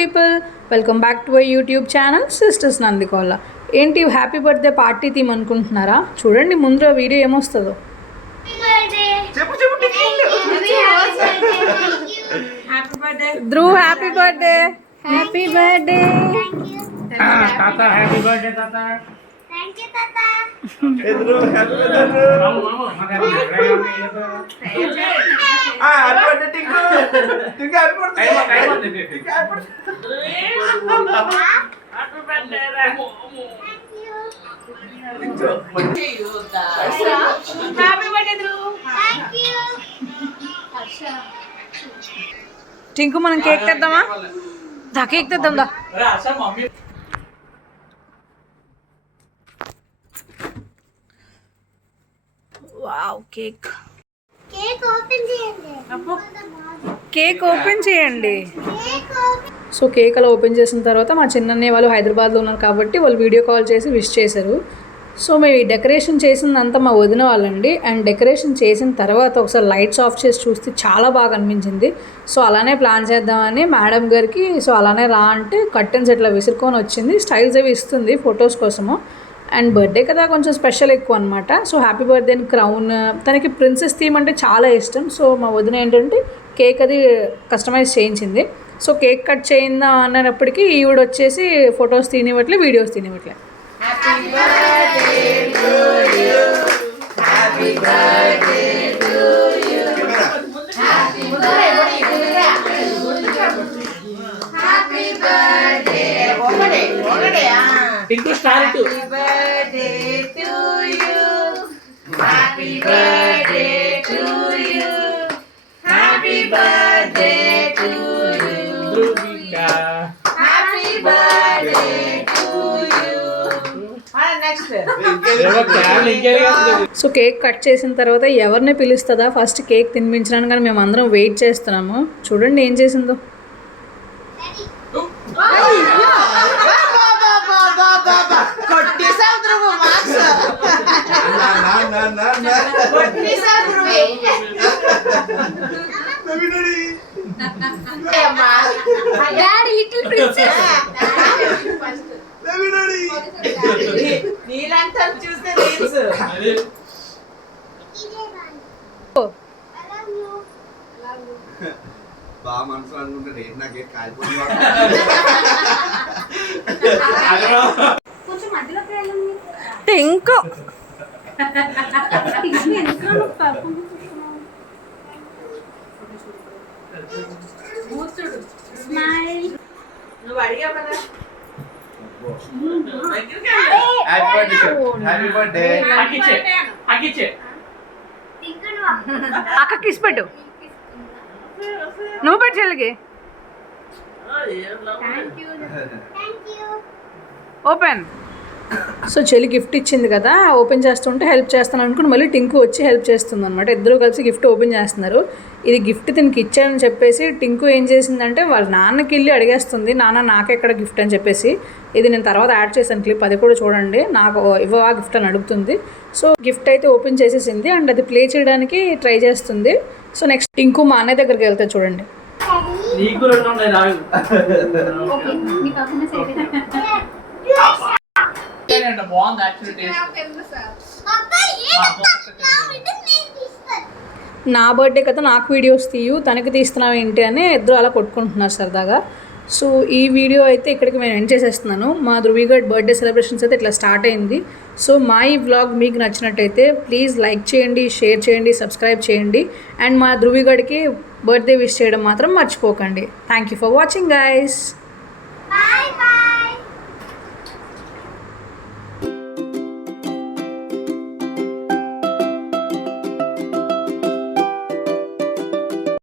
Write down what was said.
People, welcome back to our YouTube channel sisters Nandikolla. ఏంటి happy birthday party theme అనుకుంటున్నారా? చూడండి ముందు వీడియో ఏమొస్తుందో. Dhruv happy birthday. Happy birthday తాత. హ్యాపీ బర్త్డే తాత. థాంక్ యూ తాత. ఎదురు happy birthday happy birthday Tinku. Tinku happy birthday. Tinku happy birthday రా. Happy birthday Dhruv. Thank you. Tinku మనం కేక్ తెద్దామా? దా కేక్ తెద్దాం దా. Wow cake. కేక్ ఓపెన్ చేయండి. కేక్ ఓపెన్ చేయండి. Cake open. సో కేక్ అలా ఓపెన్ చేసిన తర్వాత మా చిన్నన్నయ్య వాళ్ళు హైదరాబాద్లో ఉన్నారు కాబట్టి వాళ్ళు వీడియో కాల్ చేసి విష్ చేశారు. సో మేము ఈ డెకరేషన్ చేసిందంతా మా వదిన వాళ్ళండి. అండ్ డెకరేషన్ చేసిన తర్వాత ఒకసారి లైట్స్ ఆఫ్ చేసి చూస్తే చాలా బాగా అనిపించింది. సో అలానే ప్లాన్ చేద్దామని మేడం గారికి సో అలానే రా అంటే కర్టెన్స్ ఇట్లా విసురుకొని వచ్చింది. స్టైల్స్ అవి ఇస్తుంది ఫొటోస్ కోసము. అండ్ బర్త్డే కదా కొంచెం స్పెషల్ ఎక్కువ అనమాట. సో హ్యాపీ బర్త్డే అని క్రౌన్, తనకి ప్రిన్సెస్ థీమ్ అంటే చాలా ఇష్టం. సో మా వదిన ఏంటంటే కేక్ అది కస్టమైజ్ చేయించింది. సో కేక్ కట్ చేయిందా అన్నప్పటికీ ఈవిడ వచ్చేసి ఫొటోస్ తినివ్వట్లే, వీడియోస్ తినివ్వట్లే. Tinku start. So cake cut చేసిన తర్వాత ఎవరిని పిలుస్తుందా ఫస్ట్ కేక్ తినిపించడానికి కానీ మేము అందరం వెయిట్ చేస్తున్నాము. చూడండి ఏం చేసిందో. బాగా మనసులో అనుకుంటాడు ఏంటి నాకేం కాలిపోయింది. Tinku happy birthday. అక్క కిస్ పెట్టు. నువ్వు పెట్టు చెల్లికి. ఓపెన్. సో చెల్లి గిఫ్ట్ ఇచ్చింది కదా, ఓపెన్ చేస్తుంటే హెల్ప్ చేస్తాను అనుకుని మళ్ళీ టింకు వచ్చి హెల్ప్ చేస్తుంది అనమాట. ఇద్దరు కలిసి గిఫ్ట్ ఓపెన్ చేస్తున్నారు. ఇది గిఫ్ట్ దీనికి ఇచ్చాడని చెప్పేసి టింకు ఏం చేసిందంటే వాళ్ళ నాన్నకి వెళ్ళి అడిగేస్తుంది, నాన్న నాకెక్కడ గిఫ్ట్ అని చెప్పేసి. ఇది నేను తర్వాత యాడ్ చేశాను క్లిప్, అది కూడా చూడండి. నాకు ఇవ్వవా గిఫ్ట్ అని అడుగుతుంది. సో గిఫ్ట్ అయితే ఓపెన్ చేసేసింది అండ్ అది ప్లే చేయడానికి ట్రై చేస్తుంది. సో నెక్స్ట్ టింకు మా అన్నయ్య దగ్గరికి వెళ్తే చూడండి. నా బర్త్డే కదా నాకు వీడియోస్ తీయు, తనకి తీస్తున్నావు ఏంటి అని ఇద్దరు అలా కొట్టుకుంటున్నారు సరదాగా. సో ఈ వీడియో అయితే ఇక్కడికి నేను ఎండ్ చేసేస్తున్నాను. మా ధృవీగడ్ బర్త్డే సెలబ్రేషన్స్ అయితే ఇట్లా స్టార్ట్ అయింది. సో మా ఈ వ్లాగ్ మీకు నచ్చినట్టయితే ప్లీజ్ లైక్ చేయండి, షేర్ చేయండి, సబ్స్క్రైబ్ చేయండి. అండ్ మా ధృవీగడ్కి బర్త్డే విష్ చేయడం మాత్రం మర్చిపోకండి. Thank you for watching guys. Bye bye.